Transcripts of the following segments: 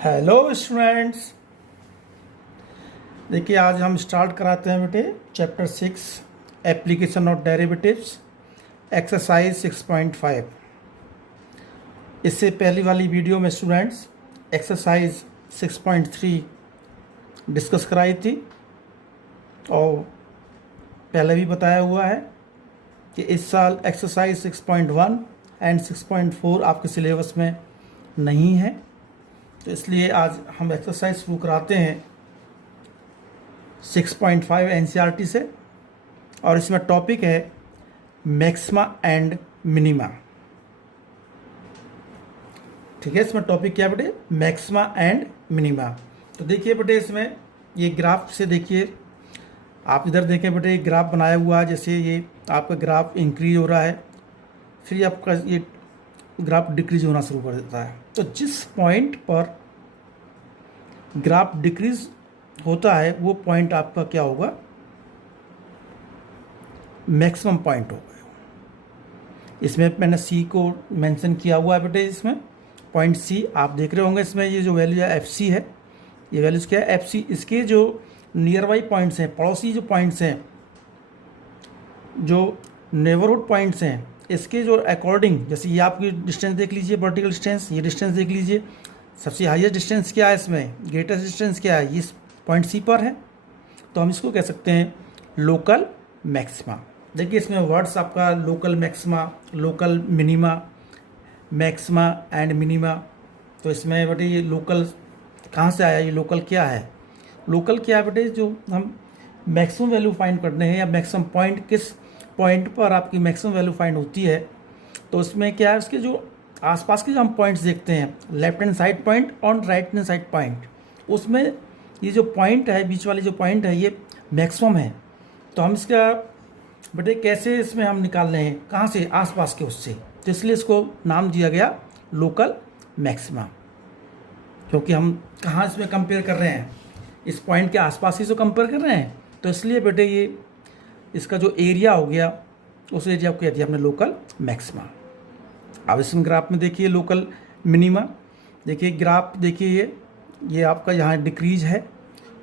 Hello students. देखिए आज हम स्टार्ट कराते हैं बेटे chapter 6 application of derivatives exercise 6.5। इससे पहली वाली वीडियो में स्टूडेंट्स एक्सरसाइज 6.3 डिस्कस कराई थी और पहले भी बताया हुआ है कि इस साल एक्सरसाइज 6.1 एंड 6.4 आपके सिलेबस में नहीं है, तो इसलिए आज हम एक्सरसाइज शुरू कराते हैं 6.5 एनसीईआरटी से। और इसमें टॉपिक है मैक्सिमा एंड मिनिमा। ठीक है, इसमें टॉपिक क्या बेटे? Maxima and minima. तो देखिए बेटे, इसमें ये ग्राफ से देखिए, आप इधर देखें बेटे, एक ग्राफ बनाया हुआ है। जैसे ये आपका ग्राफ इंक्रीज हो रहा है, फिर आपका ये ग्राफ डिक्रीज होना शुरू कर देता है। तो जिस पॉइंट पर ग्राफ डिक्रीज होता है वो पॉइंट आपका क्या होगा? मैक्सिमम पॉइंट होगा। इसमें मैंने सी को मेंशन किया हुआ है बेटे। इसमें पॉइंट सी आप देख रहे होंगे। इसमें ये जो वैल्यू है एफ सी है, ये वैल्यूज क्या है? F c. इसके जो नियर बाई पॉइंट्स हैं, पड़ोसी जो पॉइंट्स हैं, जो नेबरहुड पॉइंट्स हैं, इसके जो अकॉर्डिंग, जैसे ये आपकी डिस्टेंस देख लीजिए, वर्टिकल डिस्टेंस, ये डिस्टेंस देख लीजिए। सबसे हाईएस्ट डिस्टेंस क्या है इसमें? ग्रेटेस्ट डिस्टेंस क्या है? ये पॉइंट सी पर है, तो हम इसको कह सकते हैं लोकल मैक्सिमा। देखिए इसमें वर्ड्स आपका local maxima, local minima, maxima and minima. तो इसमें बेटे ये लोकल कहाँ से आया? ये लोकल क्या है? लोकल क्या है बेटे? जो हम मैक्सिमम वैल्यू फाइंड करने हैं, या मैक्सिमम पॉइंट, किस पॉइंट पर आपकी मैक्सिमम वैल्यू फाइंड होती है। तो उसमें क्या है, उसके जो आसपास के जो हम पॉइंट्स देखते हैं, लेफ्ट हैंड साइड पॉइंट और राइट हैंड साइड पॉइंट, उसमें ये जो पॉइंट है, बीच वाली जो पॉइंट है, ये मैक्सिमम है। तो हम इसका बेटे कैसे इसमें हम निकाल रहे हैं? कहाँ से? आसपास के उससे। तो इसलिए इसको नाम दिया गया लोकल मैक्सिमा, क्योंकि हम कहाँ इसमें कंपेयर कर रहे हैं? इस पॉइंट के आसपास ही तो कंपेयर कर रहे हैं। तो इसलिए बेटे ये इसका जो एरिया हो गया, उस एरिया को कह दिया हमने लोकल मैक्सिमा। अब इस ग्राफ में देखिए लोकल मिनिमा। देखिए ग्राफ देखिए, ये आपका यहाँ डिक्रीज है,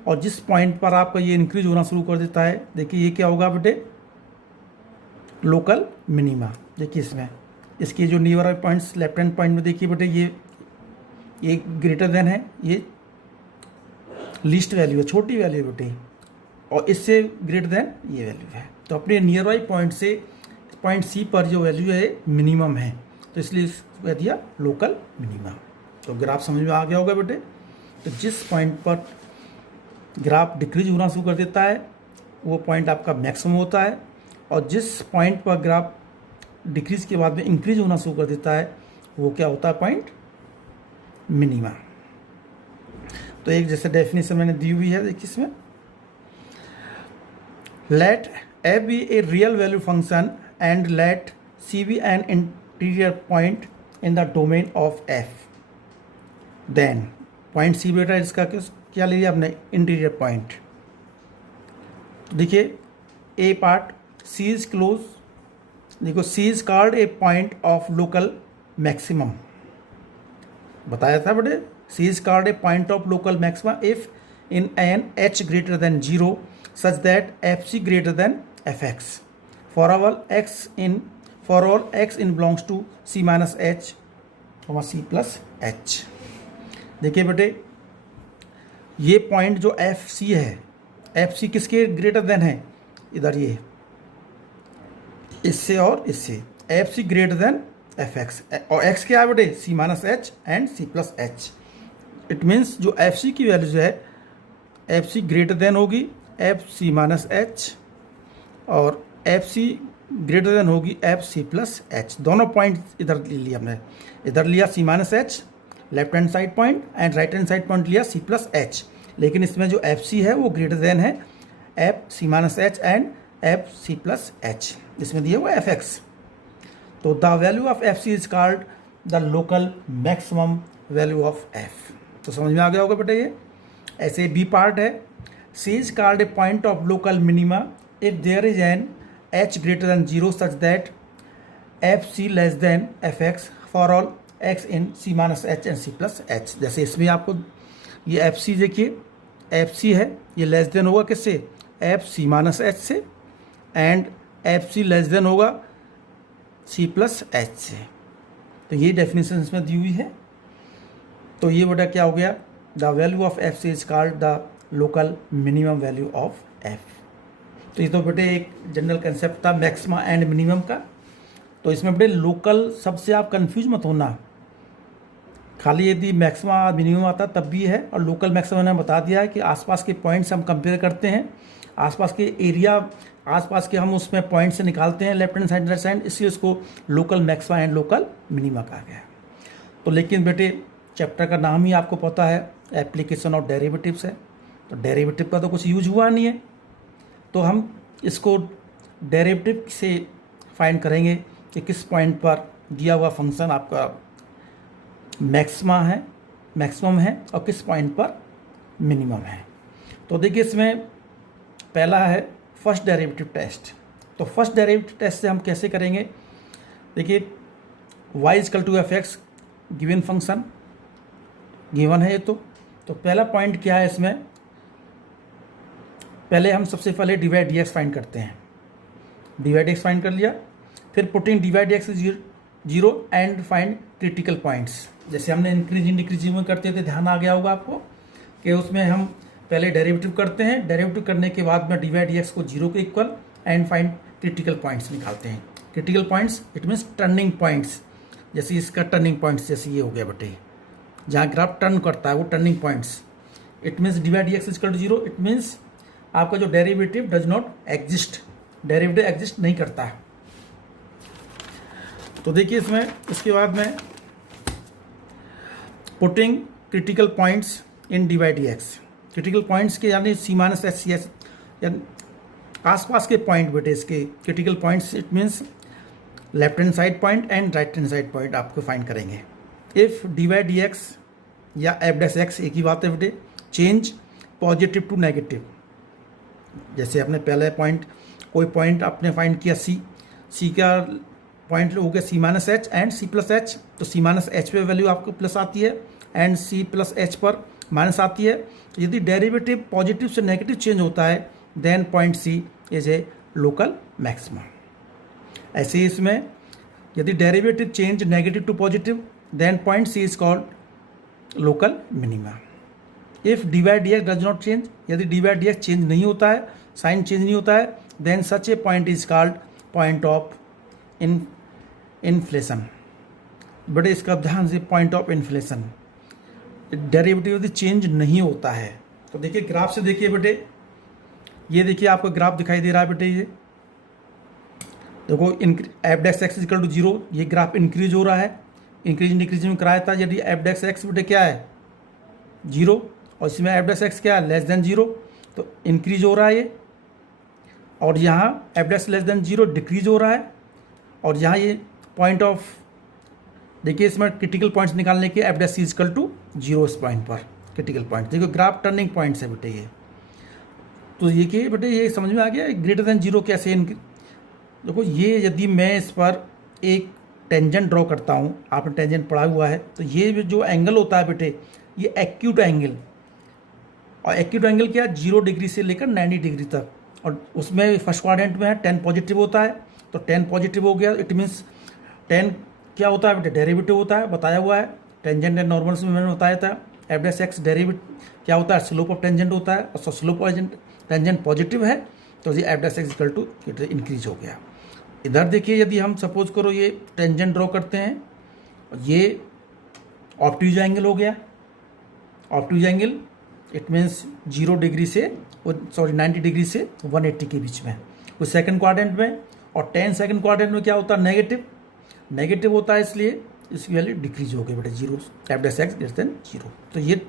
और जिस पॉइंट पर आपका ये इंक्रीज होना शुरू कर देता है, देखिए ये क्या होगा बेटे? Local minima. देखिए इसमें इसके जो near points, left hand point में देखिए बेटे, ये ग्रेटर देन है, ये लीस्ट वैल्यू है, छोटी वैल्यू है बेटे, और इससे ग्रेटर देन ये वैल्यू है। तो अपने नियर बाई पॉइंट से पॉइंट सी पर जो वैल्यू है मिनिमम है, तो इसलिए इसको कह दिया लोकल मिनिमा। तो ग्राफ समझ में आ गया होगा बेटे। तो जिस पॉइंट पर ग्राफ डिक्रीज होना शुरू कर देता है वो पॉइंट आपका मैक्सिमम होता है, और जिस पॉइंट पर ग्राफ डिक्रीज के बाद में इंक्रीज होना शुरू कर देता है वो क्या होता है? Point minima. तो एक जैसे डेफिनेशन मैंने दी हुई है, देखिए इसमें, let a be a real value function and let c be an interior point in the domain of f, then point c बेटा इसका क्या ले लिया आपने? Interior point. देखिए a part, c is close. देखो c is called a point of local maximum, बताया था बेटे। C is called a point of local maxima if in an H greater than 0 such that F C greater than F x for all x in belongs to c minus h c plus h. देखिए बेटे, ये point जो F c है, F C किसके greater than है? इधर ये, इससे और इससे, F C greater than F X, और एक्स क्या है बेटे? C minus H and C plus H. It means जो एफ सी की वैल्यू जो है, एफ सी ग्रेटर देन होगी एफ सी माइनस एच, और एफ सी ग्रेटर देन होगी एफ सी प्लस एच। दोनों पॉइंट इधर ले लिया हमने, इधर लिया C minus H left hand side point, and right hand side point लिया सी प्लस एच। लेकिन इसमें जो एफ सी है वो ग्रेटर देन है F C minus H and f C plus h, इसमें दिया हुआ एफ एक्स। तो the value of f c is called the local maximum value of f. तो समझ में आ गया होगा बेटा ये। ऐसे बी पार्ट है, C is called a point of local minima if there is an H greater than 0 such that F C less than F x for all x in C minus H and C plus H. जैसे इसमें आपको ये F C देखिए, F c है, ये less than होगा किससे, f सी minus h से, and f C less than होगा सी प्लस एच से। तो ये डेफिनेशन इसमें दी हुई है। तो ये बेटा क्या हो गया, the value of f c is called the local minimum value of f. तो ये तो बेटे एक जनरल कंसेप्ट था मैक्सिमा एंड मिनिमम का। तो इसमें बेटे लोकल सबसे आप कंफ्यूज मत होना, खाली यदि मैक्सिमा मिनिमम आता तब भी है, और लोकल मैक्सिमम मैंने बता दिया है कि आसपास के पॉइंट्स हम कंपेयर करते हैं, आसपास के एरिया, आसपास के हम उसमें पॉइंट से निकालते हैं left hand side right side, इसलिए उसको local maxima and local minima कहा गया है। तो लेकिन बेटे चैप्टर का नाम ही आपको पता है एप्लीकेशन ऑफ डेरिवेटिव्स है, तो डेरिवेटिव का तो कुछ यूज हुआ नहीं है, तो हम इसको डेरिवेटिव से फाइंड करेंगे कि किस पॉइंट पर दिया हुआ फंक्शन आपका मैक्सिमा है, मैक्सिमम है, और किस पॉइंट पर मिनिमम है। तो देखिए इसमें पहला है फर्स्ट डेरिवेटिव टेस्ट। तो फर्स्ट डेरिवेटिव टेस्ट से हम कैसे करेंगे, देखिए y equal to F x given function given है ये। तो पहला पॉइंट क्या है इसमें, पहले हम सबसे पहले डिवाइड डी एक्स फाइंड करते हैं, डिवाइड एक्स फाइंड कर लिया, फिर putting divide x zero and find critical points. जैसे हमने इंक्रीजिंग डिक्रीजिंग में करते थे, ध्यान आ गया होगा आपको कि उसमें हम पहले डेरिवेटिव करते हैं, डेरिवेटिव करने के बाद में डिवाइड एक्स को जीरो के equal and find critical points निकालते हैं। Critical points it means turning points, जैसे इसका टर्निंग पॉइंट्स जैसे ये हो गया बेटे, जहाँ ग्राफ टर्न करता है वो turning points. It means divide x equal to zero, it means आपका जो derivative does not exist, derivative exist नहीं करता है। तो देखिए इसमें इसके बाद में putting critical points in divide x, critical points के यानी c minus h c s, यानी आसपास के पॉइंट बेटे इसके critical points, it means left hand side point and right hand side point आपको फाइंड करेंगे। इफ डिवाइड एक्स या एफ डैश एक्स एक ही बात है बेटे, चेंज पॉजिटिव टू नेगेटिव। जैसे आपने पहले पॉइंट, कोई पॉइंट आपने फाइंड किया सी का पॉइंट हो गया C minus H and C plus H, तो सी माइनस एच पे वैल्यू आपको प्लस आती है एंड सी प्लस एच पर माइनस आती है। तो यदि डेरिवेटिव पॉजिटिव से नेगेटिव चेंज होता है then point C is a local maxima. ऐसे ही इसमें यदि derivative change negative to positive then point C is called local minima. If divide D X does not change, यदि डिवाइड डी एक्स चेंज नहीं होता है, साइन चेंज नहीं होता है, then such a point is called point of inflection. बड़े इसका ध्यान से, पॉइंट ऑफ इन्फ्लेशन, डेरिवेटिव यदि चेंज नहीं होता है। तो देखिए ग्राफ से देखिए बेटे, ये देखिए आपको ग्राफ दिखाई दे रहा है बेटे, ये देखो f dash x equal to zero, ये ग्राफ इंक्रीज हो रहा है, इंक्रीज डिक्रीजिंग में कराया था। यदि एफ डैश एक्स बेटे क्या है जीरो, और इसमें एफ डैश एक्स क्या है लेस देन जीरो, तो इंक्रीज हो रहा है ये, और यहाँ F dash less than zero decrease हो रहा है, और यहाँ ये पॉइंट ऑफ, देखिए इसमें क्रिटिकल पॉइंट्स निकालने के F dash C equal to zero, इस पॉइंट पर क्रिटिकल पॉइंट, देखो ग्राफ टर्निंग पॉइंट्स है बेटे ये। तो ये कि बेटे ये समझ में आ गया ग्रेटर देन जीरो कैसे देखो ये यदि मैं इस पर एक टेंजेंट ड्रॉ करता हूँ, आपने टेंजेंट पढ़ा हुआ है, तो ये जो एंगल होता है बेटे ये एक्यूट एंगल, और एक्यूट एंगल क्या है 0 डिग्री से लेकर 90 डिग्री तक, और उसमें फर्स्ट क्वाड्रेंट में है 10 पॉजिटिव होता है, तो 10 पॉजिटिव हो गया, इट मीन्स 10 क्या होता है बेटे डेरिवेटिव होता है, बताया हुआ है टेंजेंट एंड नॉर्मल्स में मैंने बताया था। एफ डैश एक्स डेरिवेटिव क्या होता है, स्लोप ऑफ टेंजेंट होता है, और स्लोप ऑफ टेंजेंट पॉजिटिव है, तो ये F dash x equal to increase हो गया। इधर देखिए यदि हम सपोज करो ये टेंजेंट ड्रॉ करते हैं, ये ऑब्ट्यूज एंगल हो गया, obtuse angle it means 0 degree से 90 डिग्री से 180 के बीच में, उस सेकंड क्वाड्रेंट में, और 10 सेकंड क्वाड्रेंट में क्या होता है नेगेटिव होता है, इसलिए इसकी वैल्यू डिक्रीज हो गई बेटे zero, F dash x greater than zero. तो ये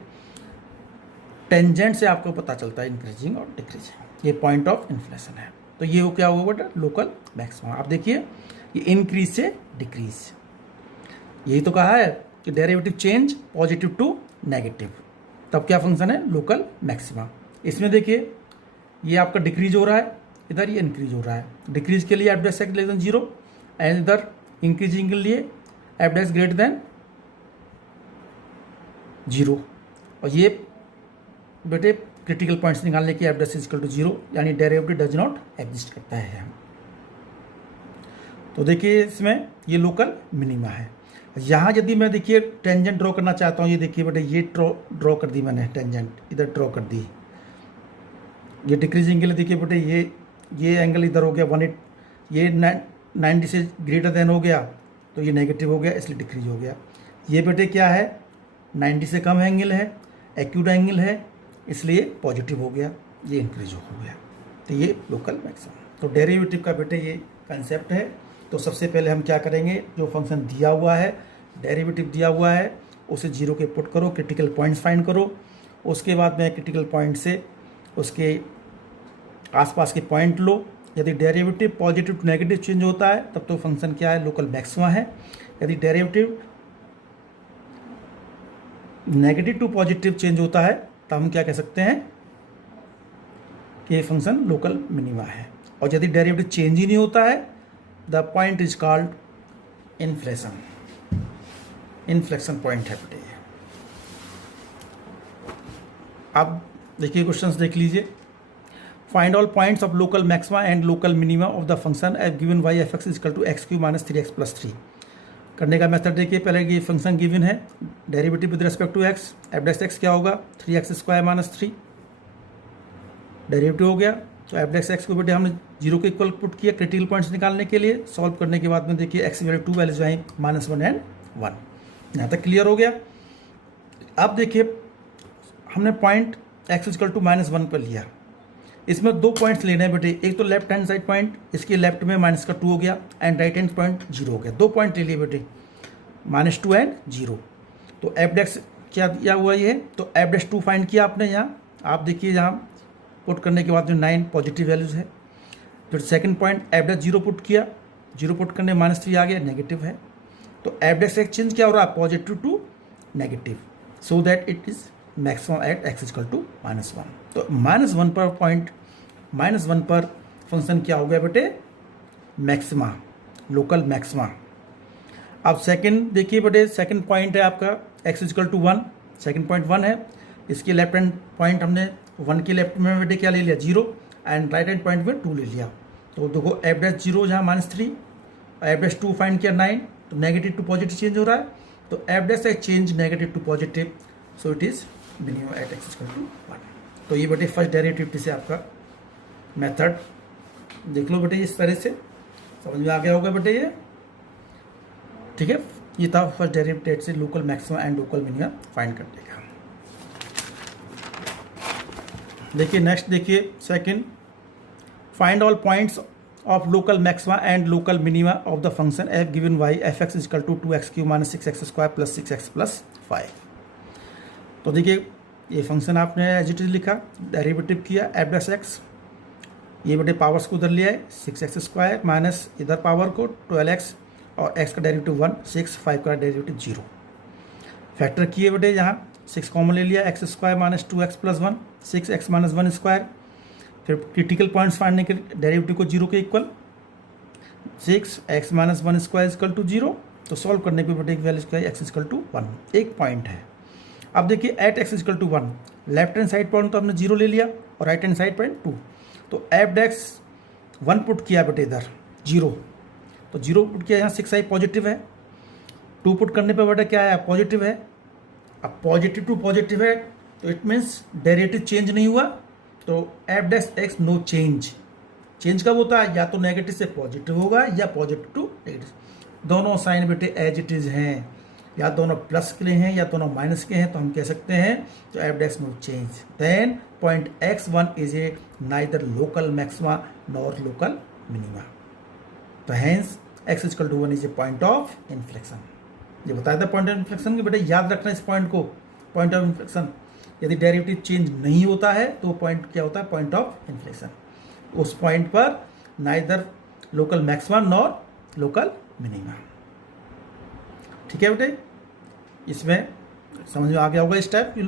टेंजेंट से आपको पता चलता है इंक्रीजिंग और डिक्रीजिंग, ये पॉइंट ऑफ इन्फ्लेशन है। तो ये हो क्या होगा बेटा लोकल मैक्सिमम। आप देखिए ये इंक्रीज से डिक्रीज, यही तो कहा है कि derivative change positive to negative, तब क्या फंक्शन है लोकल मैक्सिमा। इसमें देखिए ये आपका डिक्रीज हो रहा है, इधर ये इंक्रीज हो रहा है। डिक्रीज के लिए F dash x less than zero, and इधर इंक्रीजिंग के लिए एफ डैश ग्रेटर देन 0, और ये बेटे क्रिटिकल पॉइंट्स निकालने की F dash is equal to 0, यानी डेरिवेटिव डज नॉट एग्जिस्ट करता है। तो देखिए इसमें ये लोकल मिनिमा है। यहाँ यदि मैं देखिए टेंजेंट ड्रॉ करना चाहता हूँ, ये देखिए बेटे ये ड्रॉ कर दी मैंने, टेंजेंट इधर ड्रॉ कर दी, ये डिक्रीजिंग के लिए देखिए बेटे ये एंगल इधर हो गया 180, ये 90 से ग्रेटर देन हो गया तो ये नेगेटिव हो गया, इसलिए डिक्रीज हो गया। ये बेटे क्या है, 90 से कम एंगल है, एक्यूट एंगल है, इसलिए पॉजिटिव हो गया, ये इंक्रीज हो गया। तो ये लोकल मैक्सिमम। तो डेरिवेटिव का बेटे ये कंसेप्ट है। तो सबसे पहले हम क्या करेंगे, जो फंक्शन दिया हुआ है, डेरिवेटिव दिया हुआ है, उसे 0 के पुट करो, क्रिटिकल पॉइंट्स फाइंड करो। उसके बाद में क्रिटिकल पॉइंट से उसके आसपास के पॉइंट लो। यदि derivative positive to negative change होता है तब तो फंक्शन क्या है, लोकल मैक्सिमा है। यदि derivative negative to positive change होता है तो हम क्या कह सकते हैं कि ये फंक्शन लोकल मिनिमा है। और यदि डेरिवेटिव चेंज ही नहीं होता है, the point is called inflection, inflection point है बेटे। अब देखिए क्वेश्चंस देख लीजिए। Find all points of local maxima and local minima of the function F given Y F X is equal to X cube minus 3x plus 3। करने का method देखिए, पहले ये फंक्शन गिवन है, derivative with respect to X, F dash X क्या होगा 3x square minus 3, derivative हो गया। तो एफ डैश एक्स को बेटे हमने 0 के इक्वल पुट किया क्रिटिकल पॉइंट्स निकालने के लिए। सॉल्व करने के बाद में देखिए x value 2 values I -1 and 1। यहाँ तक क्लियर हो गया। अब देखिए हमने पॉइंट एक्स इक्वल टू -1 पर लिया। इसमें 2 पॉइंट्स लेने हैं बेटे, एक तो लेफ्ट हैंड साइड पॉइंट, इसके लेफ्ट में -2 हो गया, एंड राइट हैंड पॉइंट 0 हो गया। 2 पॉइंट ले लिए बेटे, -2 एंड 0। तो एफ डैश क्या दिया हुआ ये, तो एफ डैश 2 फाइंड किया आपने। यहाँ आप देखिए, यहाँ पुट करने के बाद जो 9 पॉजिटिव वैल्यूज है। फिर second point F dash 0 put किया, 0 पुट करने -3 आ गया, नेगेटिव है। तो एफ डैश एक्सचेंज क्या हो रहा है, positive to negative, so that it is maximum at X equal to -1। तो -1 पर पॉइंट, -1 पर फंक्शन क्या हो गया बेटे, मैक्सिमा, लोकल मैक्सिमा। अब सेकंड देखिए बेटे, सेकंड पॉइंट है आपका X equal to 1, second point 1 है। इसके लेफ्ट हैंड पॉइंट हमने 1 के लेफ्ट में बेटे क्या ले लिया, 0, एंड राइट हैंड पॉइंट में 2 ले लिया। तो देखो एफ डैश 0 जहाँ -3, एफ डैश 2 फाइंड किया 9, तो नेगेटिव टू पॉजिटिव चेंज हो रहा है। तो एफ डैश से change negative to positive, so it is minimum at X equal to 1। तो ये बेटे फर्स्ट डेरिवेटिव से आपका मेथड देख लो बेटे, इस तरह से समझ में आ गया होगा बेटे ये, ठीक है। ये था फर्स्ट डेरिवेटिव से local maxima and local minima find करने का। देखिए नेक्स्ट देखिए second, find all points of local maxima and local minima of the function F given Y F X equal to 2x³ minus 6x square plus 6x plus 5। तो देखिए ये function आपने as it is लिखा, derivative किया F dash X, ये बेटे powers को उधर लिया है 6x स्क्वायर माइनस इधर पावर को 12x, और x का डेरिवेटिव 1, 6, 5 का डेरिवेटिव 0। फैक्टर किए बेटे, यहाँ 6 कॉमन ले लिया, x square minus 2x plus 1, 6x minus 1 square. फिर क्रिटिकल पॉइंट्स फाइंड के डेरिवेटिव को 0 के equal, 6x minus 1 square equal to 0। तो सॉल्व करने पे बेटे एक वैल्यू क्या है, x इक्वल टू 1, एक पॉइंट है। अब देखिए at x equal to 1, left hand side point तो हमने 0 ले लिया और राइट हैंड साइड पॉइंट 2। तो एफ डैश 1 पुट किया बेटे इधर 0, तो 0 पुट किया, यहाँ 6 आई पॉजिटिव है, 2 पुट करने पे बेटा क्या है, पॉजिटिव है। अब पॉजिटिव टू पॉजिटिव है तो इट मीन्स डेरिवेटिव चेंज नहीं हुआ, तो F dash X no change. Change कब होता है, या तो नेगेटिव से पॉजिटिव होगा या पॉजिटिव टू नेगेटिव। दोनों साइन बेटे एज इट इज हैं, या दोनों प्लस के हैं या दोनों माइनस के हैं, तो हम कह सकते हैं तो F dash no change. Then point x1 is a neither local maxima nor local minima. तो hence x equal to 1 is a point of inflection. ये बताया था पॉइंट ऑफ इन्फ्लेक्शन की, बेटे याद रखना इस पॉइंट को, पॉइंट ऑफ इन्फ्लेक्शन। यदि डेरिवेटिव चेंज नहीं होता है तो पॉइंट क्या होता है, पॉइंट ऑफ इन्फ्लेक्शन। उस पॉइंट पर neither local maxima nor local minima. ठीक है बेटे, इसमें समझ में आ गया होगा इस टाइप की।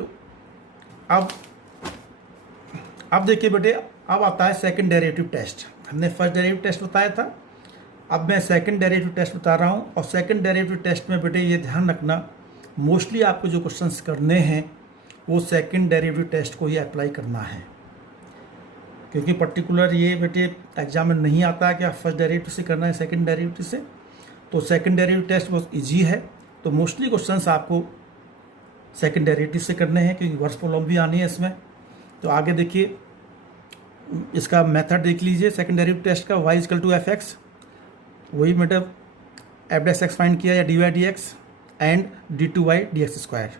अब देखिए बेटे, अब आता है सेकंड डेरिवेटिव टेस्ट। हमने फर्स्ट डेरिवेटिव टेस्ट बताया था, अब मैं सेकंड डेरिवेटिव टेस्ट बता रहा हूँ। और सेकंड डेरिवेटिव टेस्ट में बेटे ये ध्यान रखना मोस्टली आपको जो क्वेश्चंस करने हैं वो सेकंड डेरिवेटिव टेस्ट को ही अप्लाई करना है, क्योंकि पर्टिकुलर ये बेटे एग्जाम में नहीं आता है कि आप फर्स्ट डेरिवेटिव से करना है सेकंड डेरिवेटिव से। तो सेकंड डेरिवेटिव टेस्ट बहुत इजी है, तो मोस्टली क्वेश्चंस आपको सेकंड डेरिवेटिव से करने हैं, क्योंकि वर्स प्रॉब्लम भी आनी है इसमें। तो आगे देखिए, इसका मेथड देख लीजिए सेकंड डेरिवेटिव टेस्ट का। y equal to F X, वही मतलब एफ डैश एक्स फाइंड किया या D Y D X and D two Y D X square.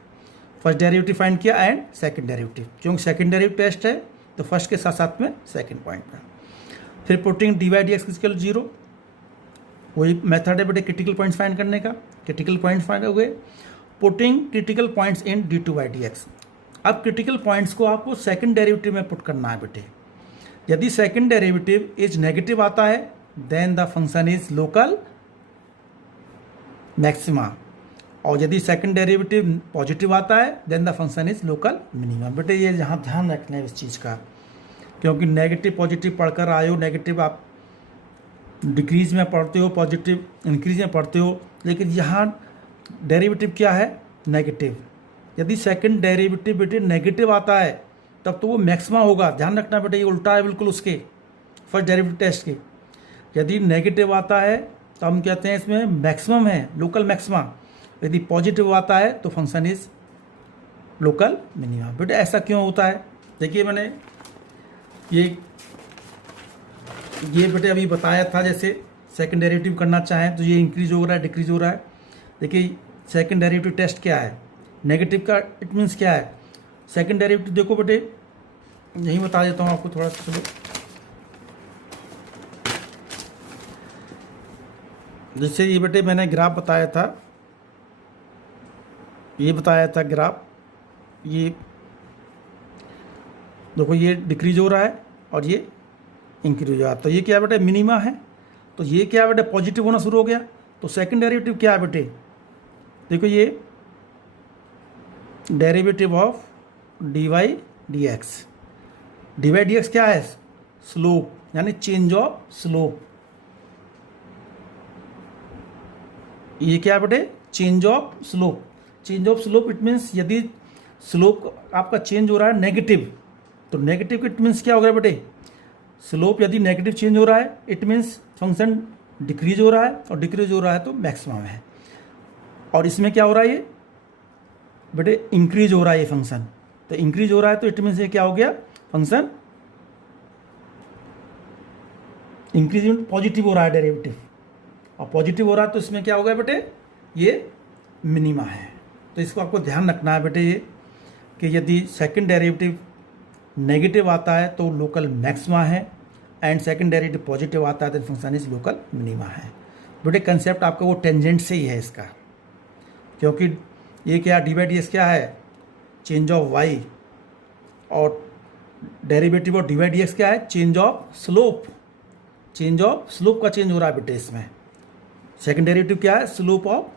First derivative find किया एंड सेकंड डेरिवेटिव, क्योंकि सेकंड डेरिवेटिव टेस्ट है तो first के साथ साथ में सेकंड पॉइंट में। फिर putting D Y D X equal 0, वही मेथड है बेटे क्रिटिकल पॉइंट्स फाइंड करने का। क्रिटिकल पॉइंट्स फाइंड हो गए, putting critical points in D two Y D X. अब क्रिटिकल पॉइंट्स को आपको सेकंड डेरिवेटिव में पुट करना है बेटे। यदि सेकंड डेरिवेटिव इज नेगेटिव आता है then the function is local maxima, और यदि सेकंड डेरिवेटिव पॉजिटिव आता है then the function is local minima. बेटे ये यहाँ ध्यान रखना है इस चीज़ का, क्योंकि नेगेटिव पॉजिटिव पढ़कर आए हो, नेगेटिव आप डिक्रीज में पढ़ते हो, पॉजिटिव इंक्रीज में पढ़ते हो, लेकिन यहाँ डेरिवेटिव क्या है, नेगेटिव। यदि सेकंड डेरिवेटिव बेटे नेगेटिव आता है तब तो वो मैक्सिमा होगा। ध्यान रखना बेटे, ये उल्टा है बिल्कुल उसके फर्स्ट डेरिवेटिव टेस्ट के। यदि नेगेटिव आता है तो हम कहते हैं इसमें मैक्सिमम है, लोकल मैक्सिमा। यदि पॉजिटिव आता है तो फंक्शन इज लोकल मिनिमा। बेटे ऐसा क्यों होता है, देखिए मैंने ये बेटे अभी बताया था, जैसे सेकंड डेरिवेटिव करना चाहें तो ये इंक्रीज हो रहा है, डिक्रीज हो रहा है। देखिए सेकंड डेरिवेटिव टेस्ट क्या है, नेगेटिव का इट मीन्स क्या है। सेकंड डेरिवेटिव देखो बेटे, यही बता देता हूँ आपको थोड़ा सा। चलो जैसे ये बेटे मैंने ग्राफ बताया था, ग्राफ, ये देखो ये डिक्रीज हो रहा है और ये इंक्रीज हो रहा है। तो ये क्या है बेटे, मिनिमा है। तो ये क्या है बेटे, पॉजिटिव होना शुरू हो गया। तो सेकंड डेरिवेटिव क्या है बेटे, देखो ये derivative of D Y D X. D Y D X क्या है, स्लोप, यानी चेंज ऑफ स्लोप। ये क्या है बेटे, change of slope. Change of slope it means यदि स्लोप आपका चेंज हो रहा है नेगेटिव, तो नेगेटिव इट मीन्स क्या हो गया बेटे, स्लोप यदि नेगेटिव चेंज हो रहा है इट मीन्स फंक्शन डिक्रीज हो रहा है, और डिक्रीज हो रहा है तो मैक्सिमम है। और इसमें क्या हो रहा है, ये बेटे इंक्रीज हो रहा है ये फंक्शन। तो इंक्रीज हो रहा है तो इट मीन्स ये क्या हो गया, फंक्शन इंक्रीज पॉजिटिव हो रहा है डेरिवेटिव, और पॉजिटिव हो रहा है तो इसमें क्या हो गया बेटे, ये मिनिमा है। तो इसको आपको ध्यान रखना है बेटे ये, कि यदि सेकंड डेरिवेटिव नेगेटिव आता है तो लोकल मैक्सिमा है, एंड सेकंड डेरिवेटिव पॉजिटिव आता है तो फंक्शन इज लोकल मिनिमा है। बेटे कंसेप्ट आपका वो टेंजेंट से ही है इसका, क्योंकि ये क्या डी बाई डी एस क्या है, चेंज ऑफ वाई, और derivative of D by D X क्या है, change of slope. Change of slope का चेंज हो रहा है बेटे इसमें। सेकंड डेरिवेटिव क्या है, slope of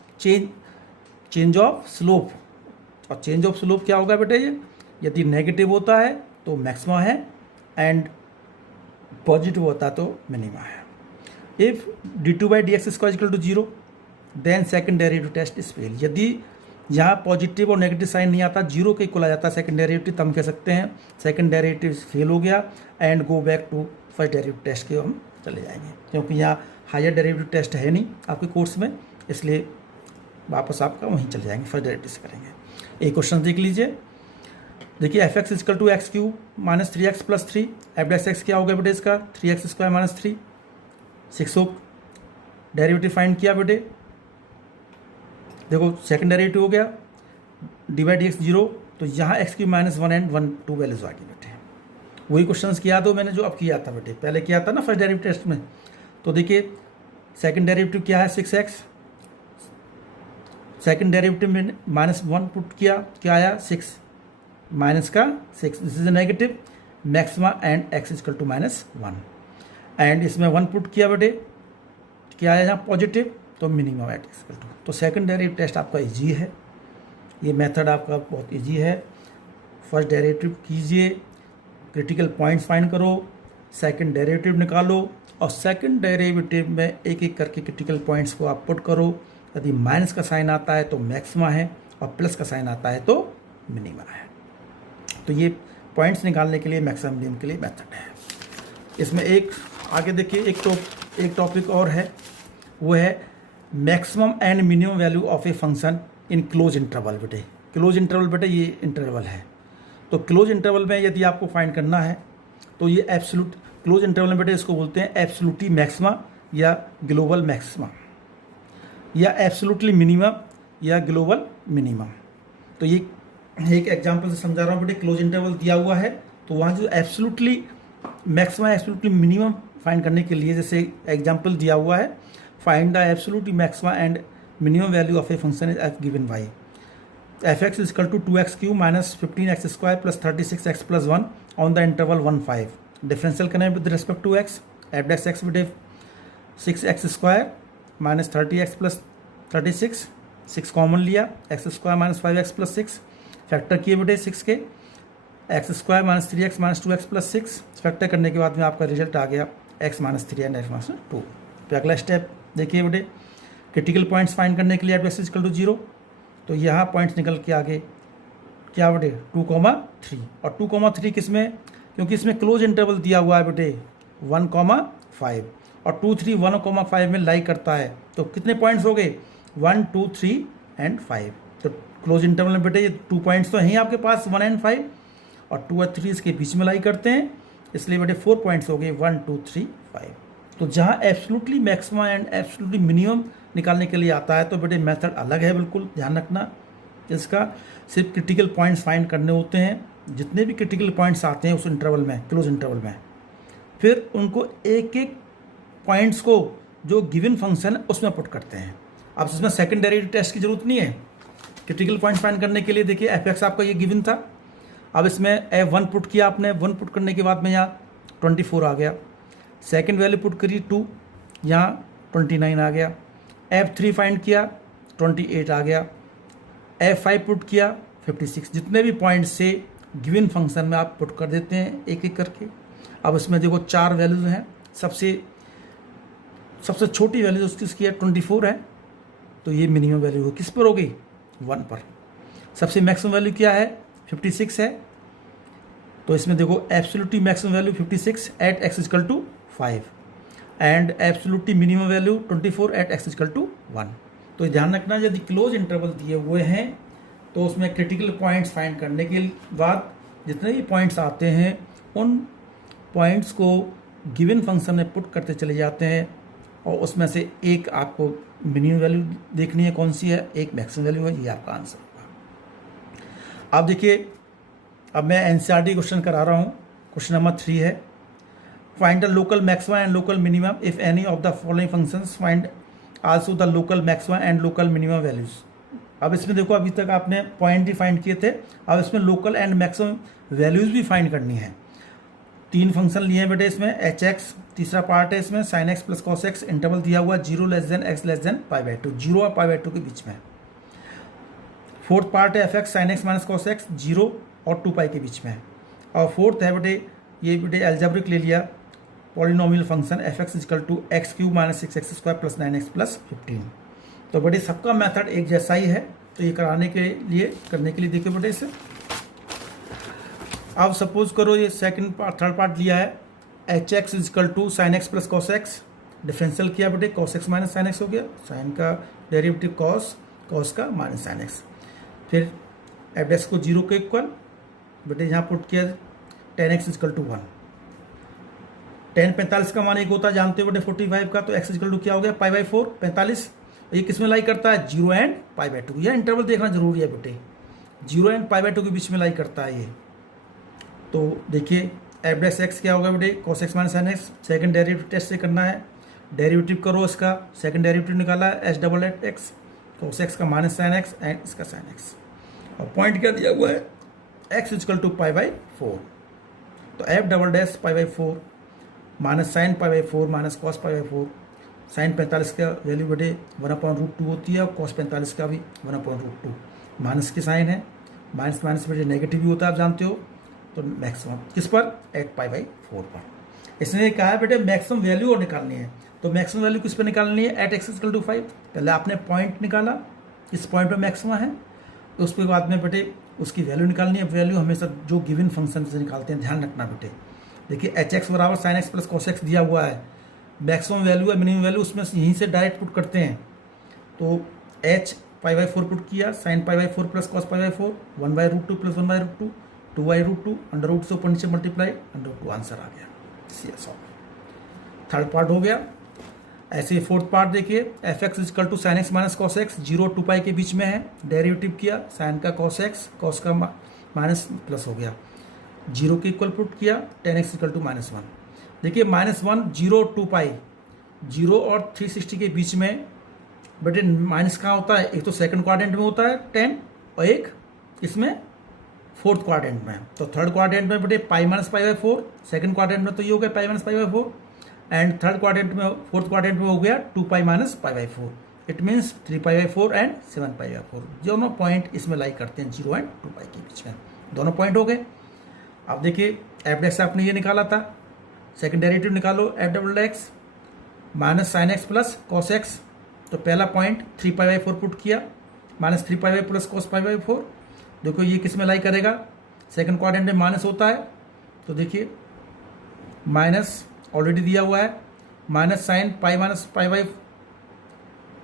change of slope. और चेंज ऑफ स्लोप क्या होगा बेटे, ये यदि नेगेटिव होता है तो मैक्सिमा है, एंड पॉजिटिव होता है तो मिनिमा है। If D two by D X square equal to 0 then second derivative test is fail. यदि यहाँ पॉजिटिव और नेगेटिव साइन नहीं आता, 0 के इक्वल आ जाता है सेकंड डेरिवेटिव, तब हम कह सकते हैं सेकंड डेरिवेटिव फेल हो गया, and go back to first derivative test के हम चले जाएंगे। क्योंकि यहाँ हायर डेरिवेटिव टेस्ट है नहीं आपके कोर्स में, इसलिए वापस आपका वहीं चले जाएंगे, फर्स्ट डेरिवेटिव से करेंगे। एक क्वेश्चन देख लीजिए, देखिए F X equal to X cube minus 3x plus 3, F dash X क्या होगा बेटे इसका, 3x स्क्वायर माइनस 3। 6 हो डेरिवेटिव फाइंड किया बेटे, देखो सेकंड डेरिवेटिव हो गया, डी बाई डी एक्स 0, तो यहाँ X cube minus 1 and 1 2 values आ गई बेटे। वही क्वेश्चन किया तो मैंने जो अब किया था बेटे, पहले किया था ना फर्स्ट डेरिवेटिव टेस्ट में। तो देखिए सेकंड डेरिवेटिव क्या है, 6x, सेकंड डेरिवेटिव में -1 पुट किया, क्या आया 6 माइनस का 6, this is negative, maxima and x equal to -1, and इसमें 1 पुट किया बेटे, क्या आया यहाँ पॉजिटिव, तो मिनिमम एट इजकल टू। तो सेकंड डेरिवेटिव टेस्ट आपका इजी है, ये मेथड आपका बहुत इजी है। फर्स्ट डेरिवेटिव कीजिए, क्रिटिकल पॉइंट्स फाइंड करो, सेकंड डेरिवेटिव निकालो, और सेकंड डेरिवेटिव में एक एक करके क्रिटिकल पॉइंट्स को आप पुट करो। यदि माइनस का साइन आता है तो मैक्सिमा है, और प्लस का साइन आता है तो मिनिमा है। तो ये पॉइंट्स निकालने के लिए मैक्सिमम मिनिमम के लिए मेथड है। इसमें एक आगे देखिए एक टॉपिक और है, वो है maximum and minimum value of a function in close interval. बेटे क्लोज इंटरवल बेटे ये इंटरवल है, तो क्लोज इंटरवल में यदि आपको फाइंड करना है तो ये एब्सोल्यूट क्लोज इंटरवल में बेटे इसको बोलते हैं एब्सोल्यूटली मैक्सिमा या ग्लोबल मैक्सिमा, या एब्सोल्युटली मिनिमम या ग्लोबल मिनिमम। तो ये एक एग्जांपल से समझा रहा हूँ बेटे। क्लोज इंटरवल दिया हुआ है तो वहाँ जो absolutely maxima absolutely minimum find करने के लिए जैसे एग्जांपल दिया हुआ है, find the absolutely maxima and minimum value of a function is F given by F X is equal to 2x³ minus 15x² plus 36x plus 1 on the interval 1-5। Differential करें with respect to X, F dash X बेटे 6x² minus 30x plus 36, 6 common लिया, x² minus 5x plus 6 factor किए बेटे 6 के, x² minus 3x minus 2x plus 6 factor करने के बाद में आपका रिजल्ट आ गया x minus 3 and x minus 2। फिर अगला स्टेप देखिए बेटे, क्रिटिकल पॉइंट्स फाइंड करने के लिए एफ एक्स इक्वल टू 0, तो यहाँ पॉइंट्स निकल के आगे क्या बेटे 2,3 और 2,3 किस में, क्योंकि इसमें क्लोज इंटरवल दिया हुआ है बेटे 1,5 और 2, 3 1,5 में लाई करता है, तो कितने पॉइंट्स हो गए 1, 2, 3 एंड 5। तो क्लोज इंटरवल में बेटे ये 2 पॉइंट्स तो हैं आपके पास 1 एंड 5 और 2 और 3 इसके बीच में लाई करते हैं, इसलिए बेटे 4 पॉइंट्स हो गए 1, 2, 3, 5। तो जहाँ absolutely maxima and absolutely minimum निकालने के लिए आता है तो बेटे मेथड अलग है, बिल्कुल ध्यान रखना। इसका सिर्फ क्रिटिकल पॉइंट्स फाइंड करने होते हैं, जितने भी क्रिटिकल पॉइंट्स आते हैं उस इंटरवल में क्लोज इंटरवल में, फिर उनको एक एक पॉइंट्स को जो गिवन फंक्शन है उसमें पुट करते हैं। अब इसमें सेकंड डेरिवेटिव टेस्ट की जरूरत नहीं है क्रिटिकल पॉइंट्स फाइंड करने के लिए। देखिए एफ एक्स आपका ये गिवन था, अब इसमें F1 पुट किया आपने, 1 पुट करने के बाद में यहाँ 24 आ गया, सेकंड वैल्यू पुट करी 2, यहाँ 29 आ गया, F3 फाइंड किया 28 आ गया, F5 पुट किया 56। जितने भी पॉइंट्स से गिवन फंक्शन में आप पुट कर देते हैं एक एक करके। अब इसमें देखो 4 वैल्यूज हैं, सबसे छोटी वैल्यू उसकी है 24 है, तो ये मिनिमम वैल्यू किस पर होगी 1 पर। सबसे मैक्सिमम वैल्यू क्या है 56 है, तो इसमें देखो absolutely maximum value 56 at x equal to 5 and absolutely minimum value 24 at x equal to 1। तो ध्यान रखना यदि क्लोज इंटरवल दिए हुए हैं तो उसमें क्रिटिकल पॉइंट्स फाइंड करने के बाद जितने भी पॉइंट्स आते हैं उन पॉइंट्स को गिवन फंक्शन में पुट करते चले जाते हैं और उसमें से एक आपको मिनिमम वैल्यू देखनी है कौन सी है, एक मैक्सिमम वैल्यू है, ये आपका आंसर होगा। अब देखिए अब मैं एनसीईआरटी क्वेश्चन करा रहा हूँ, क्वेश्चन नंबर 3 है, find the local maxima and local minimum if any of the following functions find also the local maxima and local minimum values. अब इसमें देखो अभी तक आपने पॉइंट ही फाइंड किए थे, अब इसमें लोकल एंड मैक्सिमम वैल्यूज भी फाइंड करनी है। 3 फंक्शन लिए हैं बेटे इसमें, एच एक्स तीसरा पार्ट है इसमें, sine X plus cos X, interval दिया हुआ 0 less than x less than π/2, 0 और π/2 के बीच में। फोर्थ पार्ट है F X sine X minus cos X, 0 और 2π के बीच में। और फोर्थ है बेटे ये बेटे एल्जेब्रिक ले लिया polynomial function F X equal to x³ minus 6x² plus 9x plus 15। तो बेटे सबका मेथड एक जैसा ही है, तो ये करने के लिए देखिए बेटे इसे। अब सपोज करो ये थर्ड पार्ट लिया है, H X equal to sine X plus cos X, differential किया बेटे cos X minus sine X हो गया, साइन का डेरिवेटिव कॉस का माइनस साइन एक्स, फिर एफ एक्स को 0 के इक्वल बेटे यहाँ पुट किया 10x इक्वल टू 1। 10 45 का मान एक होता है जानते हो बेटे 45 का, तो x इक्वल टू क्या हो गया π/4 45। ये किस में लाई करता है 0 एंड π/2, यह इंटरवल देखना जरूरी है बेटे, 0 एंड π/2 के बीच में लाई करता है ये। तो देखिए एफ डैश एक्स क्या होगा बेटे cos x minus sine X, second derivative test से करना है, डेरिवेटिव करो इसका, सेकेंड डेरिवेटिव निकाला है h�XX cos x का माइनस साइन एक्स एंड इसका साइन एक्स, और पॉइंट क्या दिया हुआ है x इक्वल टू π/4। तो f double π/4 minus sine π/4 minus cos π/4, sine 45 का वैल्यू बेटे 1/√2 होती है और कॉस 45 का भी 1/√2, माइनस की साइन है, माइनस माइनस बेटे नेगेटिव भी होता है आप जानते हो। तो मैक्सिमम किस पर एट π/4 पर। इसने कहा है बेटे मैक्सिमम वैल्यू और निकालनी है, तो मैक्सिमम वैल्यू किस पर निकालनी है एट x इक्वल टू 5। पहले आपने पॉइंट निकाला, इस पॉइंट पर मैक्सिमा है, उसके बाद में बेटे उसकी वैल्यू निकालनी है। वैल्यू हमेशा जो गिवन फंक्शन से निकालते हैं, ध्यान रखना बेटे। देखिए एच एक्स बराबर sine X plus cos X दिया हुआ है, मैक्सिमम वैल्यू है मिनिमम वैल्यू, उसमें यहीं से डायरेक्ट पुट करते हैं। तो एच पाई बाई 4 पुट किया, sine pi by 4 plus cos pi by 4, 1/√2 plus 1/√2, 2/√2, under root से ऊपर नीचे मल्टीप्लाई, अंडर रूट 2 आंसर आ गया। CS ऑफ थर्ड पार्ट हो गया। ऐसे फोर्थ पार्ट देखिए, F X equal to sine X minus cos X, 0 2 pi के बीच में है, डेरिवेटिव किया, साइन का कॉस एक्स, कॉस का माइनस प्लस हो गया, 0 के इक्वल पुट किया, tan x इक्वल टू -1। देखिए -1 0 2 पाई, 0 और 360 के बीच में बेटे माइनस कहाँ होता है, एक तो सेकंड क्वाड्रेंट में होता है 10 और एक इसमें फोर्थ क्वाड्रेंट में। तो थर्ड क्वाड्रेंट में बेटे pi minus pi by 4, second quadrant में तो ये हो गया pi minus pi by 4, and third quadrant में फोर्थ क्वाड्रेंट में हो गया 2 pi minus pi by 4। It means 3 pi by 4 and 7 pi by 4। दोनों पॉइंट इसमें लाई करते हैं 0 एंड 2 पाई के बीच में, दोनों पॉइंट हो गए। अब देखिए एफ डैश आपने ये निकाला था, सेकंड डेरिवेटिव निकालो, F double x minus sine X plus cos x. तो पहला पॉइंट 3 पाई बाई 4 पुट किया, minus 3 pi by plus cos pi by 4। देखो ये किस में लाई करेगा, सेकंड क्वाड्रेंट में माइनस होता है। तो देखिए माइनस ऑलरेडी दिया हुआ है, minus sine pi minus pi by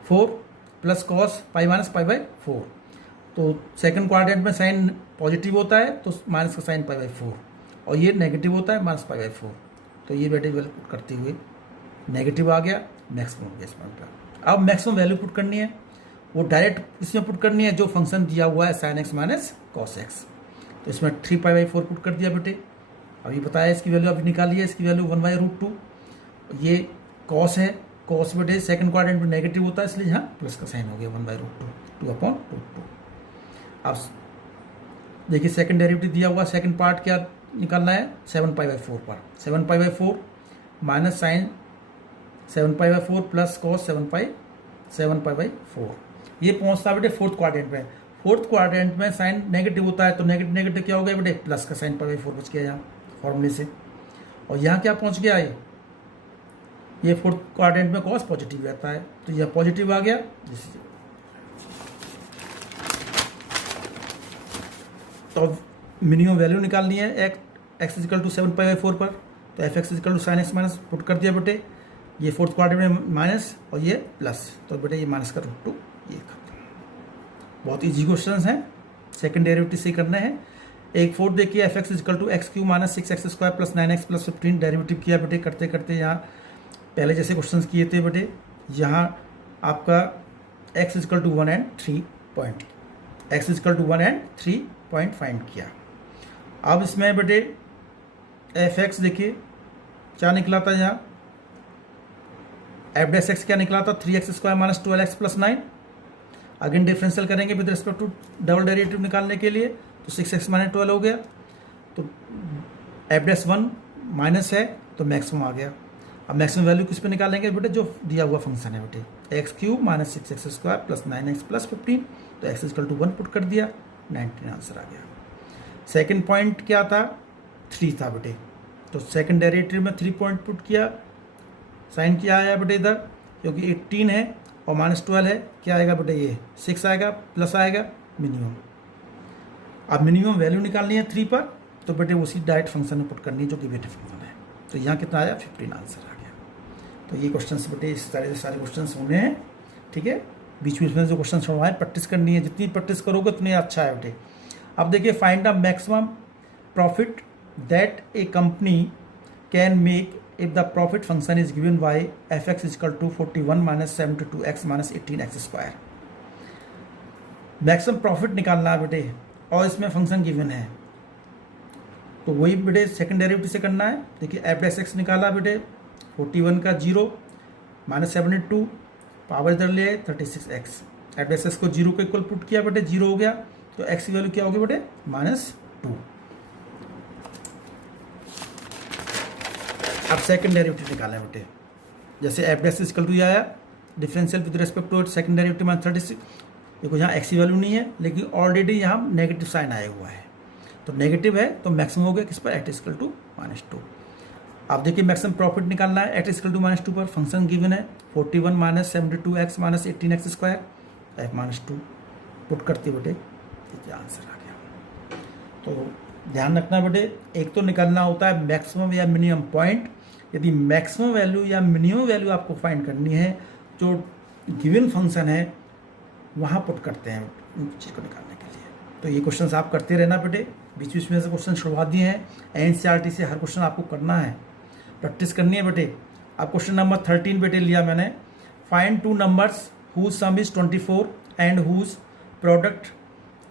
4 plus cos pi minus pi by 4। तो सेकंड क्वाड्रेंट में साइन पॉजिटिव होता है तो माइनस का साइन पाई बाई 4, और ये नेगेटिव होता है माइनस पाई बाई 4। तो ये बेटे वैल्यू पुट करते हुए नेगेटिव आ गया, मैक्सिमम हो गया इस पॉइंट पर। अब मैक्सिमम वैल्यू पुट करनी है, वो डायरेक्ट इसमें पुट करनी है जो फंक्शन दिया हुआ है sign X minus cos x. तो इसमें 3 पाई बाई 4 पुट कर दिया बेटे। अभी बताया इसकी वैल्यू अभी निकाली है, इसकी वैल्यू 1/√2। ये कॉस है, कॉस बेटे सेकंड क्वाड्रेंट में नेगेटिव होता है इसलिए यहाँ प्लस का साइन हो गया 1/√2, 2/√2। अब देखिए सेकंड डेरिवेटिव दिया हुआ, सेकंड पार्ट क्या निकालना है, 7 पाई बाई 4 पर। 7 pi by 4 minus sine 7 pi by 4 plus cos 7 pi by 4। ये पहुंचता है बेटे फोर्थ क्वाड्रेंट में। फोर्थ क्वाड्रेंट में साइन नेगेटिव होता है तो नेगेटिव नेगेटिव क्या हो गया बेटे, प्लस का साइन पाई बाई 4 बच गया यहाँ फॉर्मूले से। और यहाँ क्या पहुंच गया, ये फोर्थ क्वाड्रेंट में कॉस पॉजिटिव रहता है तो यह पॉजिटिव आ गया। तो मिनिमम वैल्यू निकालनी है X equal to 7 pi by 4 पर। तो F X equal to sine X minus put कर दिया बेटे, ये फोर्थ क्वाड्रेंट में माइनस और ये प्लस, तो बेटे ये माइनस का √2 ये खत्म। बहुत ईजी क्वेश्चन हैं, सेकंड डेरिवेटिव से करने हैं। एक फोर्थ देखिए, F X equal to X cube minus 6x² plus 9x plus 15 derivative किया बेटे। करते करते यहाँ पहले जैसे क्वेश्चंस किए थे बेटे, यहाँ आपका x equal to 1 and 3 point, x equal to 1 and 3 point find किया। अब इसमें बेटे एफ एक्स देखिए क्या निकला था, यहाँ एफ डैश एक्स क्या निकला था, 3x² minus 12x plus 9। Again differential करेंगे with respect to double derivative निकालने के लिए, तो 6x माइनस 12 हो गया। तो एफ डैश 1 माइनस है तो मैक्सिमम आ गया। अब मैक्सिमम वैल्यू किस पे निकालेंगे बेटे, जो दिया हुआ फंक्शन है बेटे, x cube minus 6x² plus 9x plus 15। तो एक्स इजिकल टू 1 पुट कर दिया, 19 आंसर आ गया। सेकंड पॉइंट क्या था, 3 था बेटे। तो सेकंड डेरिवेटिव में 3 पॉइंट पुट किया, साइन क्या आया बेटे इधर, क्योंकि 18 है और माइनस 12 है, क्या आएगा बेटे, ये 6 आएगा प्लस आएगा मिनिमम। अब मिनिमम वैल्यू निकालनी है 3 पर, तो बेटे उसी डायरेक्ट फंक्शन में पुट करनी है जो कि बेटे फंक्शन है। तो यहाँ कितना आया, 15 आंसर आ गया। तो ये क्वेश्चन बेटे इस तरह से सारे क्वेश्चन होने हैं, ठीक है। बीच बीच में जो क्वेश्चन छुड़वाएं प्रैक्टिस करनी है, जितनी प्रैक्टिस करोगे उतनी अच्छा है बेटे। अब देखिए, find the maximum profit that A company can make if the profit function is given by fx is equal to 41 minus 72x minus 18x²। Maximum profit निकालना है बेटे और इसमें फंक्शन गिवन है, तो वही बेटे सेकंड डेरिवेटिव से करना है। देखिए एफ डैश एक्स निकाला बेटे, 41 का 0 माइनस 72 पावर इधर ले 36x। एफ डैश एक्स को 0 के इक्वल पुट किया बेटे, 0 हो गया। तो x की वैल्यू क्या होगी बेटे, -2। अब सेकंड डेरिवेटिव निकालना है बेटे, जैसे एफ डैश इक्वल टू आया, differential with respect to second derivative -36। देखो यहाँ एक्स की वैल्यू नहीं है, लेकिन ऑलरेडी यहाँ नेगेटिव साइन आया हुआ है, तो नेगेटिव है तो मैक्सिमम हो गया किस पर, एट इक्वल टू -2। अब देखिए मैक्सिमम प्रॉफिट निकालना है, एट इक्वल टू -2 पर। फंक्शन गिवन है 41 minus 72x minus 18x² f -2 put करते बेटे, ठीक है, आंसर आ गया। तो ध्यान रखना बेटे, एक तो निकालना होता है मैक्सिमम या मिनिमम पॉइंट। यदि मैक्सिमम वैल्यू या मिनिमम वैल्यू आपको फाइंड करनी है, जो गिवन फंक्शन है वहाँ पुट करते हैं उन चीज़ को निकालने के लिए। तो ये क्वेश्चन आप करते रहना बेटे, बीच बीच में से क्वेश्चन शुरुआत दिए हैं, एनसीईआरटी से हर क्वेश्चन आपको करना है, प्रैक्टिस करनी है बेटे। अब क्वेश्चन नंबर 13 बेटे लिया मैंने, find two numbers whose sum is 24 and whose product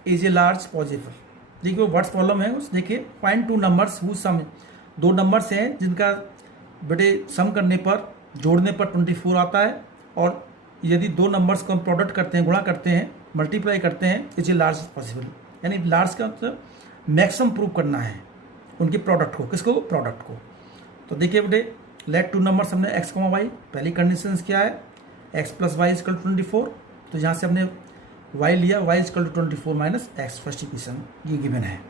is a large positive. देखिए वो वर्ड्स प्रॉब्लम है उस, देखिए find two numbers whose sum, दो नंबर्स हैं जिनका बेटे सम करने पर, जोड़ने पर 24 आता है, और यदि दो नंबर्स को हम प्रोडक्ट करते हैं, गुणा करते हैं, मल्टीप्लाई करते हैं, इज ए लार्ज पॉसिबल, यानी लार्ज का मतलब मैक्सिमम प्रूव करना है उनके प्रोडक्ट को। किसको? प्रोडक्ट को। तो देखिए बेटे, लेट टू नंबर्स हमने x, y, पहली कंडीशन क्या है, x plus Y equal to 24, तो यहाँ से हमने y लिया, y equal to 24 minus X, first equation ये गिवन है।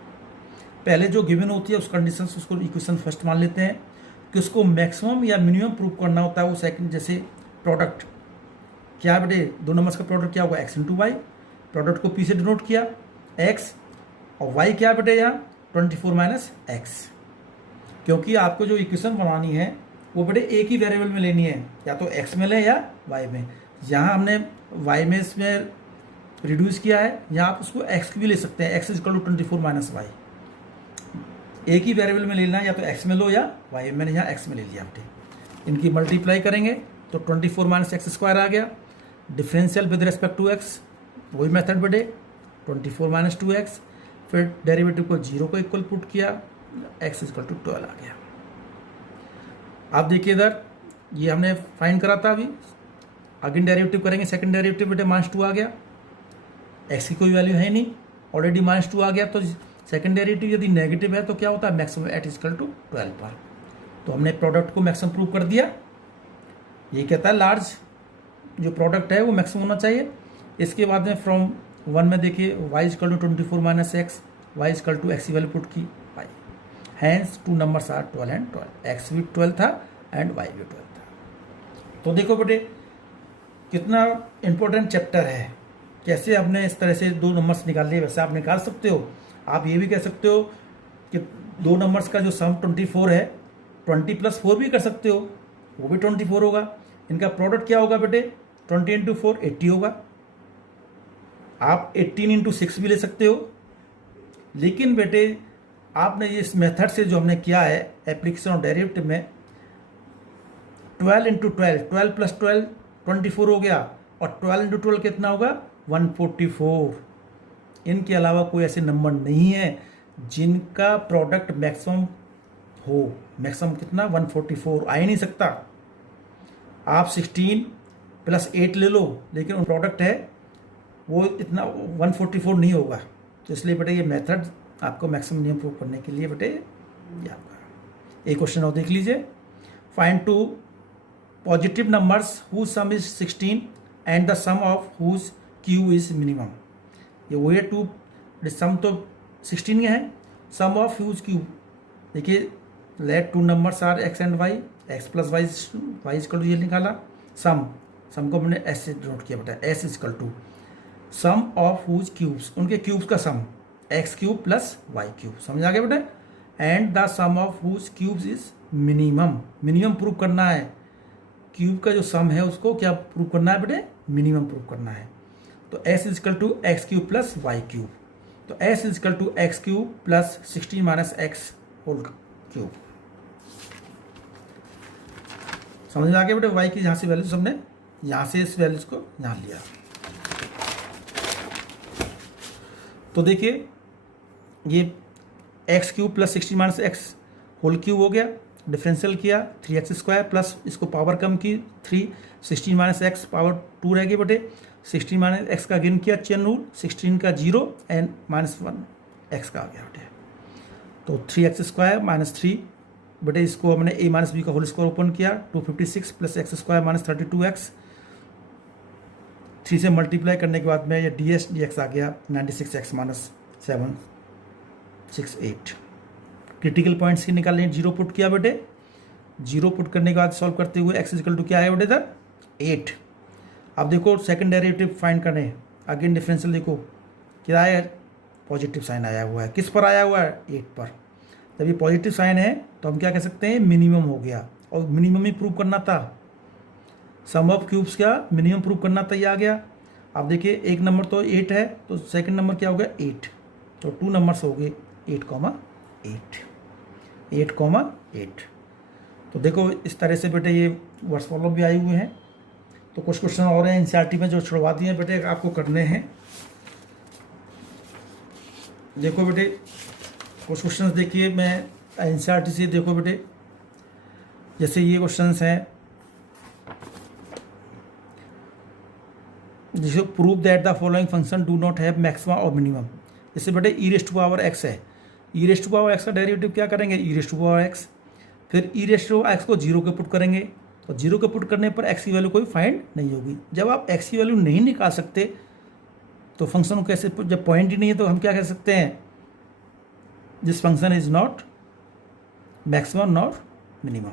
पहले जो गिवन होती है उस कंडीशन से उसको इक्वेशन फर्स्ट मान लेते हैं कि उसको मैक्सिमम या मिनिमम प्रूव करना होता है वो सेकंड। जैसे प्रोडक्ट क्या है बेटे, दो नंबर्स का प्रोडक्ट क्या होगा, x इंटू वाई, प्रोडक्ट को p से डिनोट किया x, और y क्या बेटे यहाँ 24 माइनस एक्स, क्योंकि आपको जो इक्वेशन बनानी है वो बेटे एक ही वेरिएबल में लेनी है, या तो x में ले या y में। यहाँ हमने y में इसमें रिड्यूस किया है, यहाँ आप उसको x की भी ले सकते हैं, x equal to 24 minus Y, एक ही वेरिएबल में लेना है, या तो x में लो या y। मैंने यहाँ x में ले लिया बेटे। इनकी मल्टीप्लाई करेंगे तो 24 माइनस एक्स स्क्वायर आ गया, differential with respect to x, वही मेथड बेटे, 24 माइनस 2x, फिर डेरिवेटिव को 0 को इक्वल पुट किया, x इक्वल टू 12 आ गया। आप देखिए इधर, ये हमने फाइंड करा था अभी, अगेन डेरिवेटिव करेंगे, सेकंड डेरिवेटिव बेटे -2 आ गया, x की कोई वैल्यू है नहीं, ऑलरेडी -2 आ गया, तो सेकंड डेरिवेटिव यदि नेगेटिव है तो क्या होता है, मैक्सिमम एट इक्वल टू 12 पर। तो हमने प्रोडक्ट को मैक्सिमम प्रूव कर दिया। ये कहता है लार्ज जो प्रोडक्ट है वो मैक्सिमम होना चाहिए। इसके बाद में फ्रॉम 1 में देखिए y equal to 24 minus X, Y equal to X की वैल्यू पुट की y, hence two numbers are 12 and 12, X भी 12 था एंड y भी 12 था। तो देखो बेटे कितना इंपॉर्टेंट चैप्टर है, कैसे आपने इस तरह से दो नंबर्स निकाल लिए, वैसे आप निकाल सकते हो। आप ये भी कह सकते हो कि दो नंबर्स का जो सम 24 है, 20 प्लस 4 भी कर सकते हो, वो भी 24 होगा। इनका प्रोडक्ट क्या होगा बेटे, 20 इंटू 4 80 होगा। आप 18 इंटू 6 भी ले सकते हो, लेकिन बेटे आपने इस मेथड से जो हमने किया है एप्लीकेशन और डेरिवेटिव में, 12 इंटू 12, 12 प्लस 12 24 हो गया, और 12 इंटू 12 कितना होगा, 144। इनके अलावा कोई ऐसे नंबर नहीं है जिनका प्रोडक्ट मैक्सिमम हो। मैक्सिमम कितना, 144, आ ही नहीं सकता। आप 16 प्लस 8 ले लो, लेकिन प्रोडक्ट है वो इतना 144 नहीं होगा। तो इसलिए बेटे ये मेथड आपको मैक्सिमम नियम प्रूव करने के लिए बेटे ये आपका एक क्वेश्चन और देख लीजिए, find two positive numbers whose sum is 16 and the sum of whose cube is minimum. ये वो है टू, सम तो 16 है, सम ऑफ हुज क्यू, देखिए let two numbers are x and y, x plus Y equal to ये निकाला, सम को हमने s से नोट किया बेटा, s equal to sum of whose cubes, उनके क्यूब्स का sum x cube plus y cube, समझ आ गया बेटा। And the sum of whose cubes is minimum, minimum prove करना है, क्यूब का जो सम है उसको क्या प्रूव करना है बेटे, मिनिमम प्रूव करना है। तो s equal to X cube plus Y cube, तो s equal to X cube plus 16 minus X whole cube. समझ में आ गया बेटे, y की यहाँ से वैल्यूज हमने यहाँ से इस वैल्यूज को यहाँ लिया। तो देखिए ये X cube plus 16 minus X whole cube हो गया, डिफरेंशियल किया 3x स्क्वायर प्लस इसको पावर कम की 3, 16 माइनस एक्स पावर 2 रह गई बेटे, 16 माइनस एक्स का गेन किया चेन रूल, 16 का 0 एंड -1 एक्स का आ गया बेटे। तो 3x स्क्वायर माइनस 3 बेटे, इसको हमने a माइनस बी का होल स्क्वायर ओपन किया, 256 plus x square minus 32x, 3 से मल्टीप्लाई करने के बाद में ये dx आ गया 96x माइनस 768। क्रिटिकल पॉइंट्स की निकालने 0 पुट किया बेटे, 0 पुट करने के बाद सॉल्व करते हुए x इक्वल टू क्या है बेटे इधर 8। अब देखो सेकंड डेरिवेटिव फाइंड करने, अगेन डिफरेंशियल देखो क्या है, पॉजिटिव साइन आया हुआ है। किस पर आया हुआ है? 8 पर। जब ये पॉजिटिव साइन है तो हम क्या कह सकते हैं? मिनिमम हो गया, और मिनिमम ही प्रूव करना था। सम ऑफ क्यूब्स का मिनिमम प्रूव करना था, ये आ गया। अब देखिए एक नंबर तो 8 है, तो सेकंड नंबर क्या हो गया? 8। तो 2 नंबर्स हो गए 8,8, 8,8। तो देखो इस तरह से बेटे ये वर्ड्स प्रॉब्लम भी आए हुए हैं। तो कुछ क्वेश्चन और हैं एनसीईआरटी में जो छुड़वा दिए हैं बेटे, आपको करने हैं। देखो बेटे कुछ क्वेश्चन देखिए, मैं एनसीईआरटी से देखो बेटे, जैसे ये क्वेश्चंस हैं, जिसको prove that the following function do not have maximum और मिनिमम। जैसे बेटे ई रेस्ट टू पावर एक्स है, ई रेस्ट टू पावर एक्स का डेरिवेटिव क्या करेंगे? ई रेस्ट टू पावर एक्स। फिर ई रेस्ट टू एक्स को 0 के पुट करेंगे, तो 0 के पुट करने पर एक्स की वैल्यू कोई फाइंड नहीं होगी। जब आप एक्स की वैल्यू नहीं निकाल सकते तो फंक्शन को कैसे, जब पॉइंट ही नहीं है तो हम क्या कह सकते हैं? This function is not maximum not minimum.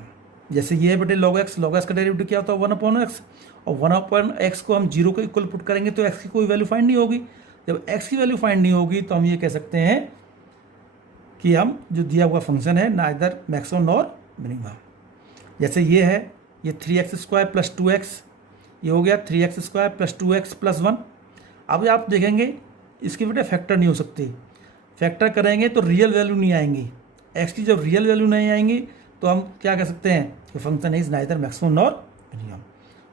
जैसे ये है बेटे लॉग एक्स का डेरिवेटिव क्या होता है? 1/x, और 1/x को हम 0 के इक्वल पुट करेंगे तो x की कोई वैल्यू फाइंड नहीं होगी। जब x की वैल्यू फाइंड नहीं होगी तो हम ये कह सकते हैं कि हम जो दिया हुआ फंक्शन है नाइदर मैक्सिमम नॉर मिनिमम। जैसे ये है, ये 3x² + 2x, ये हो गया 3x² + 2x + 1। अब आप देखेंगे इसके बेटे फैक्टर नहीं हो सकते, फैक्टर करेंगे तो रियल वैल्यू नहीं आएंगी। x की जब रियल वैल्यू नहीं आएंगी तो हम क्या कह सकते हैं कि function is neither maximum nor minimum.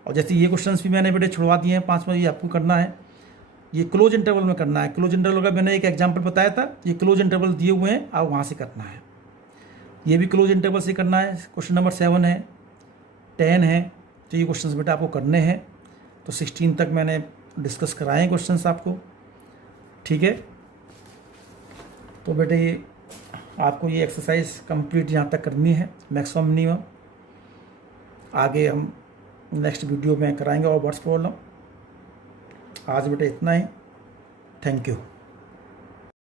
और जैसे ये क्वेश्चंस भी मैंने बेटे छुड़वा दिए हैं 5वां, ये आपको करना है, ये क्लोज इंटरवल में करना है। क्लोज इंटरवल का मैंने एक एग्जांपल बताया था, ये क्लोज इंटरवल दिए हुए हैं, आप वहाँ से करना है। ये भी क्लोज इंटरवल से करना है। क्वेश्चन नंबर 7 है, 10 है, तो ये क्वेश्चंस बेटा आपको करने हैं। तो 16 तक मैंने डिस्कस कराए हैं क्वेश्चंस आपको, ठीक है। तो बेटे ये आपको ये एक्सरसाइज कंप्लीट यहाँ तक करनी है, मैक्सिमम मिनिमम। आगे हम नेक्स्ट वीडियो में कराएंगे और वर्ड्स प्रॉब्लम। आज बेटे इतना ही, थैंक यू।